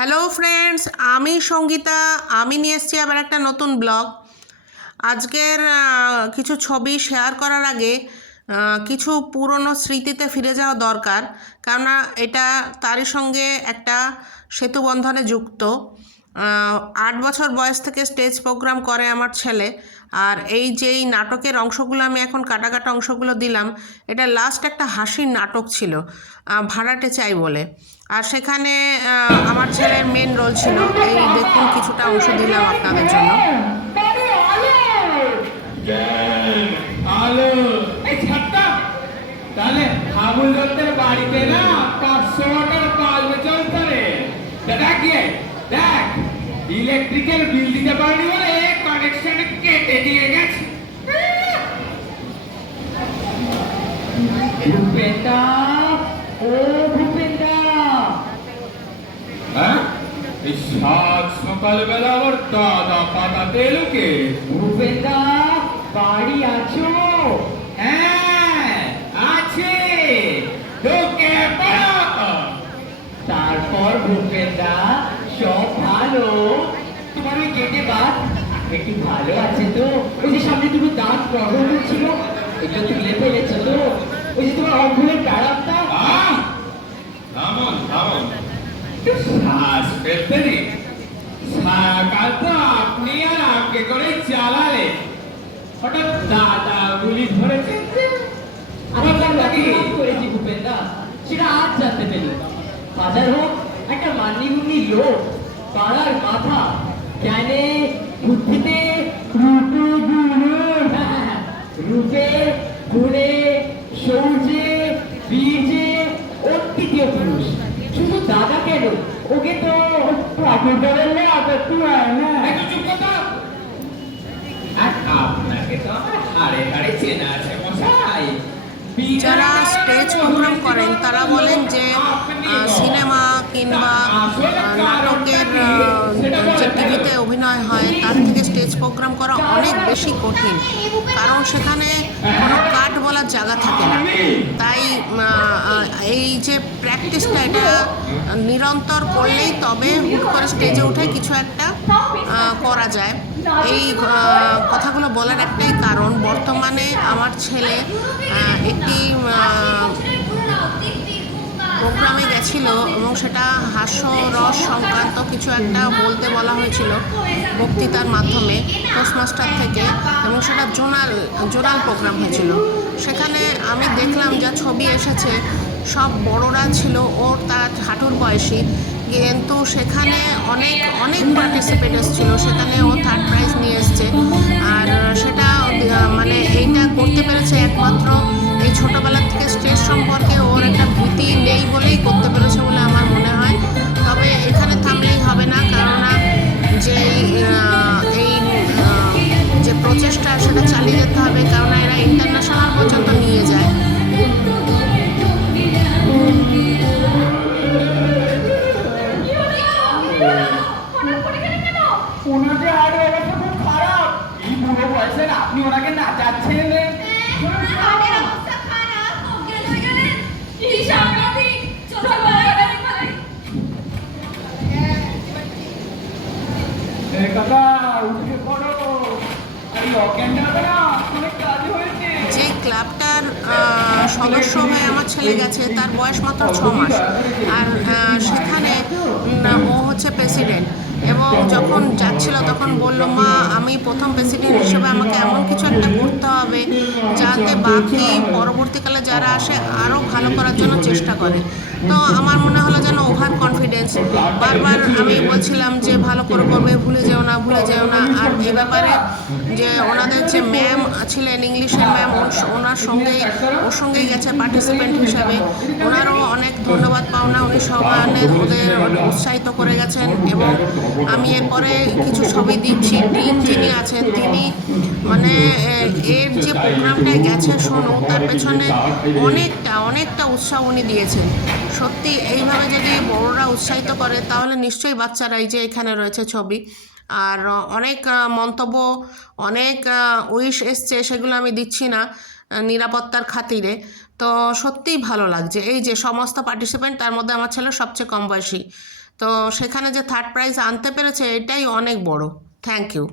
Hello friends, আমি সঙ্গীতা। আমি নিয়ে এসেছি আবার একটা নতুন ব্লগ। আজকের কিছু ছবি শেয়ার করার আগে কিছু পুরনো স্মৃতিতে ফিরে যাওয়া দরকার, কেননা এটা তারই সঙ্গে একটা সেতুবন্ধনে যুক্ত। 8 বছর বয়স থেকে স্টেজ প্রোগ্রাম করে আমার ছেলে। আর এই যেই নাটকের অংশগুলো আমি এখন কাটা কাটা অংশগুলো দিলাম, এটা লাস্ট একটা হাসির নাটক ছিল, ভাড়াটে চাই বলে। আর সেখানে আমার ছেলের মেন রোল ছিল। এই দেখুন, কিছুটা অংশ দিলাম আপনাদের জন্য। তাহলে হাবুল দত্তের বাড়িতে না 500 ওয়াটের বাল্ব চলছে রে। দেখ দেখ, ইলেকট্রিকের বিল দিতে পারেনি বলে কানেকশন কেটে দিয়ে গেছে। ভূপেন্দা, ও ভূপেন্দা, হ্যাঁ এই সাত সকালবেলা আবার দাদা পাতাতে এলোকে। ভূপেন্দা, বাড়ি আছো? হ্যাঁ আছে, ঢোকে পড়ো। তারপর ভূপেন্দা, সব ভালো? তোমার ওই গেটে বাদ একটু ভালো আছে তো? ওই যে সামনে দুটো দাঁত প্রবলেম ছিল, এটা তুলে ফেলেছো তো? ওই যে তোমার অঙ্গুলের প্যারাপটা। থামুন থামুন, শ্বাস ফেলতে দিন। সারাকাল তো আপনি আর আগে করে চালালে, হঠাৎ দাদা গুলি ধরেছে। আমি করেছি ভূপেন্দা, সেটা আজ জানতে পেলি। বাজার হোক একটা মান্যিগুণী লোক, পাড়ার মাথা, জ্ঞানে বুদ্ধিতে রূপে গুণে সৌর্যে বীর্যে অদ্বিতীয় পুরুষ। শুধু দাদা কেন, ওকে তো আপনাকে তো আমার হাড়ে হাড়ে চেনা আছে মশাই। যারা স্টেজ প্রোগ্রাম করেন তারা বলেন যে সিনেমা কিংবা নাটকের যে টিভিতে অভিনয় হয় তার থেকে স্টেজ প্রোগ্রাম করা অনেক বেশি কঠিন, কারণ সেখানে কোনো কাট বলার জায়গা থাকে না। তাই এই যে প্র্যাকটিসটা, এটা নিরন্তর করলেই তবে হুট করে স্টেজে উঠে কিছু একটা করা যায়। এই কথাগুলো বলার একটাই কারণ, বর্তমানে আমার ছেলে একটি প্রোগ্রামে গেছিল এবং সেটা হাস্যরস সংক্রান্ত কিছু একটা বলতে বলা হয়েছিল বক্তৃতার মাধ্যমে টোস্টমাস্টার থেকে, এবং সেটা জোনাল প্রোগ্রাম হয়েছিল। সেখানে আমি দেখলাম যা ছবি এসেছে, সব বড়রা ছিল, ওর তার হাঁটুর বয়সী, কিন্তু সেখানে অনেক অনেক পার্টিসিপেট এসেছিলো। সেখানে ও 3rd প্রাইজ নিয়ে এসছে। আর সেটা মানে এইটা করতে পেরেছে একমাত্র এই ছোটোবেলা থেকে স্টেজ সম্পর্কে ওর একটা ভীতি নেই বলেই করতে পেরেছে বলে আমার মনে হয়। তবে এখানে থামলেই হবে না, কেননা যে এই যে প্রচেষ্টা সেটা চালিয়ে যেতে হবে, কেননা এরা ইন্টারন্যাশনাল পর্যন্ত নিয়ে যায়। ওনাদের আর অবস্থা খুব খারাপ। এই বুড়ো বয়সে আপনি ওনাকে নাচাচ্ছেন। যে ক্লাবটার সদস্য হয়ে আমার ছেলে গেছে তার বয়স মাত্র 6 মাস, আর সেখানে ও হচ্ছে প্রেসিডেন্ট। এবং যখন যাচ্ছিল তখন বলল, মা আমি প্রথম প্রেসিডেন্ট হিসেবে আমাকে এমন কিছু একটা করতে হবে যাতে বাকি পরবর্তীকালে যারা আসে আরও ভালো করার জন্য চেষ্টা করে। তো আমার মনে হলো যেন ওভার কনফিডেন্স। বারবার আমি বলছিলাম যে ভালো করে করবে, ভুলে যেও না ভুলে যেও না। আর এ ব্যাপারে যে ওনাদের যে ম্যাম ছিলেন, ইংলিশের ম্যাম, ওর সঙ্গেই গেছে পার্টিসিপেন্ট হিসাবে, ওনারও অনেক ধন্যবাদ পাওনা। উনি ওদের উৎসাহিত করে গেছেন। এবং আমি এরপরে কিছু ছবি দিচ্ছি। ডিন যিনি আছেন তিনি মানে এর যে প্রোগ্রামটায় গেছে শোনো, তার পেছনে অনেকটা উৎসাহ উনি দিয়েছেন। সত্যি এইভাবে যদি বড়রা উৎসাহিত করে তাহলে নিশ্চয়ই বাচ্চারাই যে এখানে রয়েছে ছবি। আর অনেক মন্তব্য, অনেক উইশ এসছে, সেগুলো আমি দিচ্ছি না নিরাপত্তার খাতিরে। তো সত্যিই ভালো লাগছে। এই যে সমস্ত পার্টিসিপেন্ট, তার মধ্যে আমার ছেলে সবচেয়ে কম বয়সী। তো সেখানে যে থার্ড প্রাইজ আনতে পেরেছে এটাই অনেক বড়। Thank you.